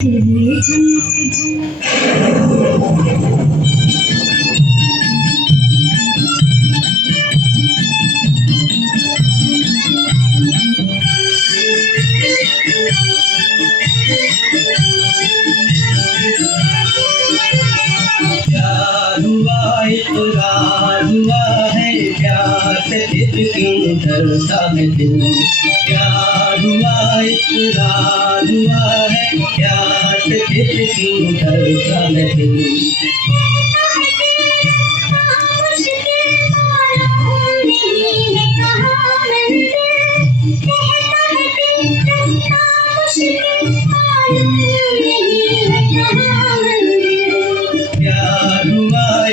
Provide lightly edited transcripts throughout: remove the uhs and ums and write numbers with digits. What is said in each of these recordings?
इकरार हुआ है प्यार से क्यों डरता है दिल। प्यार हुआ इकरार हुआ है प्यार से क्यों डरता है दिल।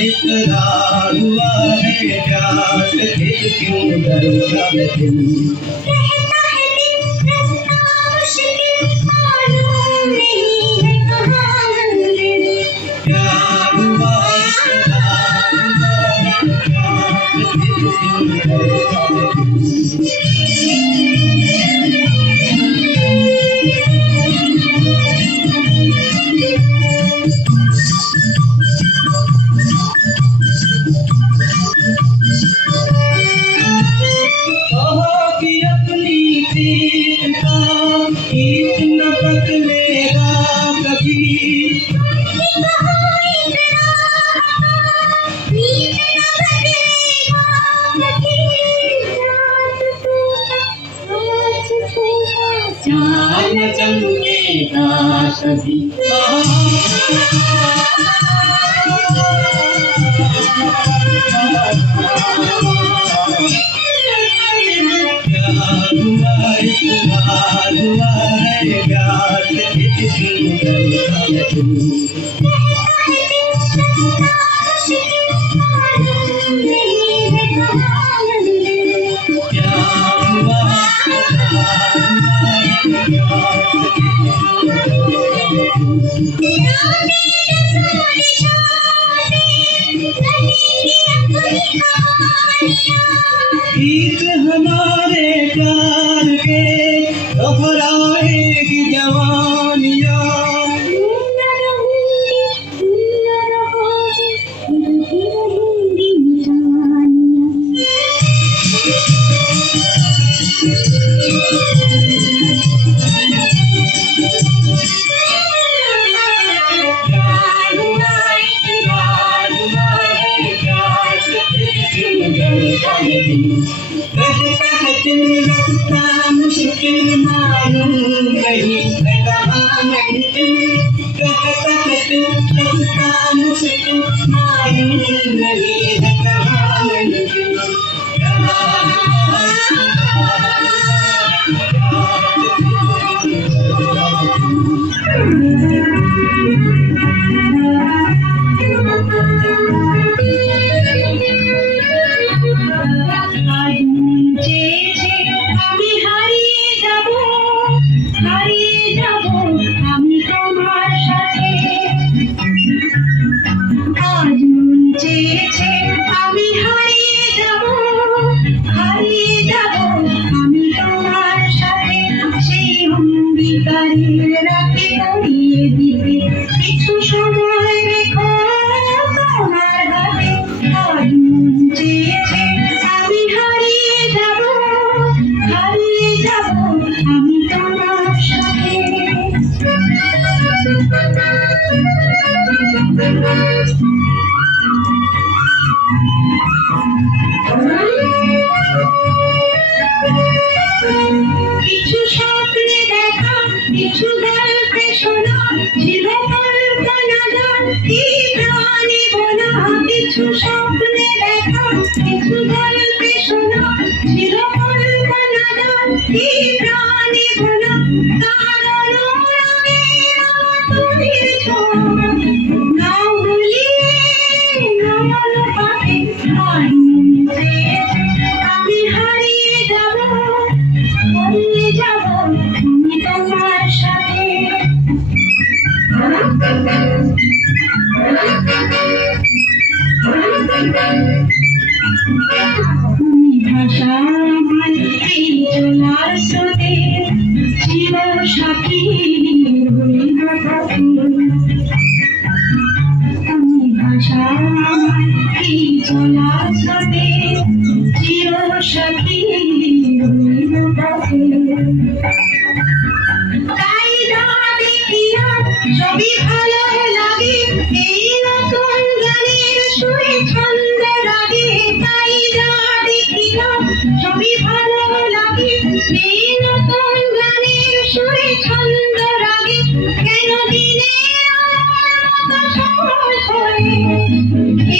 इकरार हुआ है प्यार से क्यों डरता है दिल। प्यार हुआ इकरार हुआ है इतना बदलेगा कभी। चांद चमकेगा कभी। हुआ है प्यार से क्यों डरता है दिल। गीत हमारे प्यार के दोहराएगी जवानियाँ। रास्ता मुश्किल मालूम नहीं कहाँ मंजिल। कहता है तू रास्ता मुश्किल मालूम नहीं कहाँ मंजिल। কিছু সময় রেখো তোমার হাতে। চেয়েছে আমি হারিয়ে যাব আমি তোমার সাথে। কিছু স্বপ্নে দেখা কিছু গল্পে শোনা ছিল কল্পনা গান কি প্রাণী বলা। কিছু স্বপ্নে দেখা কিছু গল্পে শোনা ছিল কল্পনা গান কি প্রাণী বলা। কারণ তুমি নাও ভুলিয়ে নমন পাবে। আমি হারিয়ে যাব তুমি তোমার সাথে। তুমি ভাষা আমার এই চলার স্রোতে ছিল সাথী। সবই ভালো লাগে এই নতুন গানের সুরে ছন্দ রাগে তাই যা দেখিলাম সবই ভালো লাগে এই নতুন গানের সুরে ছন্দ রাগে কেন দিনের মতো সহজ হয়ে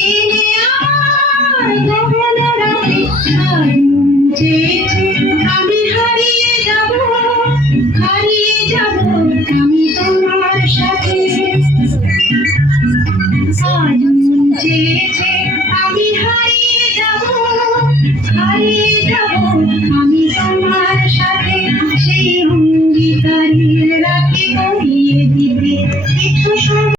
এনে আমার গহন রাতে আর চেয়েছে আমি হারিয়ে যাব আমি তোমার সাথে আজ চেয়েছে আমি হারিয়ে যাব আমি তোমার সাথে সেই অঙ্গীকারের রাতে করিয়ে দিতে কিছু